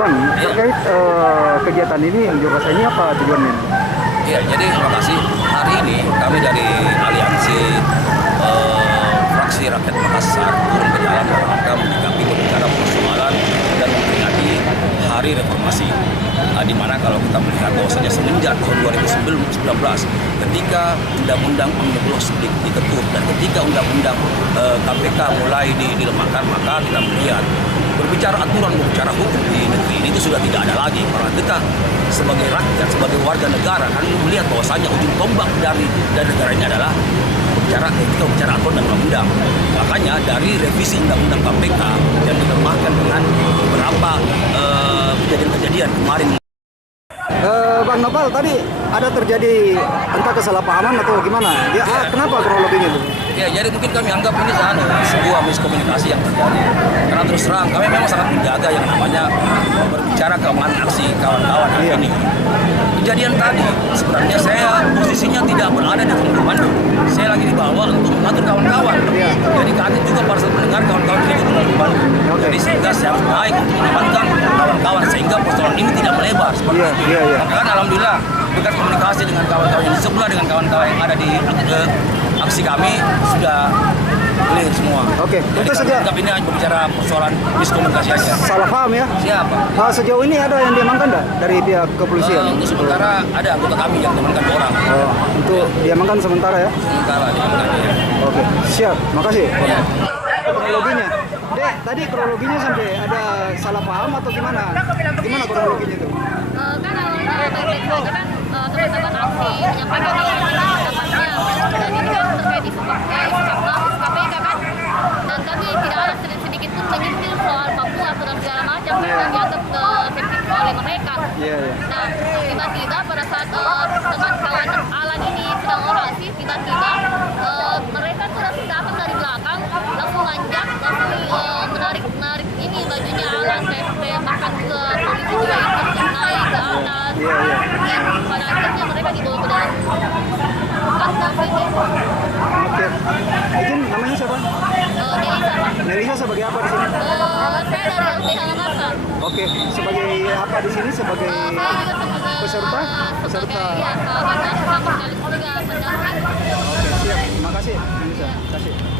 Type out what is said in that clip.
Bang, terkait kegiatan ini unjuk rasa ini apa tujuannya? Iya, jadi terima kasih. Hari ini kami dari Aliansi Fraksi Rakyat Makassar turun ke jalan dalam rangka menyikapi berbicara persoalan dan memperingati Hari Reformasi. Di mana kalau kita melihat bahwasanya semenjak tahun 2019 ketika Undang-Undang Omnibus diketuk dan ketika Undang-Undang KPK mulai dilemahkan, maka kita melihat berbicara aturan, berbicara hukum di negeri ini itu sudah tidak ada lagi. Karena kita sebagai rakyat, sebagai warga negara kan melihat bahwasanya ujung tombak dari negara ini adalah bicara aturan dan undang-undang. Makanya dari revisi Undang-Undang KPK yang dilemahkan dengan beberapa kejadian-kejadian kemarin. Bang Nopal, tadi ada terjadi entah kesalahpahaman atau gimana? Ya, kenapa kronologinya itu? Ya, jadi mungkin kami anggap ini sebuah miskomunikasi yang terjadi. Karena terus terang, kami memang sangat menjaga yang namanya berbicara keamanan aksi kawan-kawan hari ini. Kejadian tadi, sebenarnya saya posisinya tidak berada di dalam komando. Saya lagi dibawa untuk mengatur kawan-kawan. Jadi kami juga pada saat mendengar kawan-kawan ini dalam komando. Jadi sehingga saya harus baik untuk mengamankan kawan-kawan sehingga persoalan ini tidak melebar seperti itu. Maka alhamdulillah berkat komunikasi dengan kawan-kawan yang di sebelah dengan kawan-kawan yang ada di aksi kami sudah clear semua. Oke, itu saja. Tapi ini hanya berbicara persoalan miskomunikasi aja. Salah paham ya? Siapa? Sejauh ini ada yang diamankan enggak dari pihak kepolisian? Untuk sementara ada anggota kami yang diamankan 2 orang. Untuk diamankan sementara ya? Sementara diamankan ya. Oke, siap. Makasih. Ya. Kronologinya, Dek, tadi kronologinya sampai ada salah paham atau gimana? Gimana kronologinya itu? Kan awalnya baik-baik saja kan teman-teman aksi menyampaikan pendapatnya dan ini kan terkait isu KPK kan, dan kami tidak ada sedikit pun menyentil soal Papua atau segala macam karena dianggap sensitif oleh mereka. Nah, tiba-tiba pada saat teman kawan Alan ini sedang orasi, tiba-tiba mereka tuh langsung datang dari belakang, langsung lanjak, langsung menarik ini bajunya Alan, bahkan juga polisi juga ikut naik ke atas. Pada akhirnya mereka dibawa ke dalam kantor ini. Oke. Izin, namanya siapa? Nelisa sebagai apa di sini? Saya dari LBH Makassar. Oke, sebagai apa di sini? Sebagai peserta? Sebagai sahabat sama sekaligus juga pendamping. Oke, siap. Terima kasih, Nelisa. Terima kasih.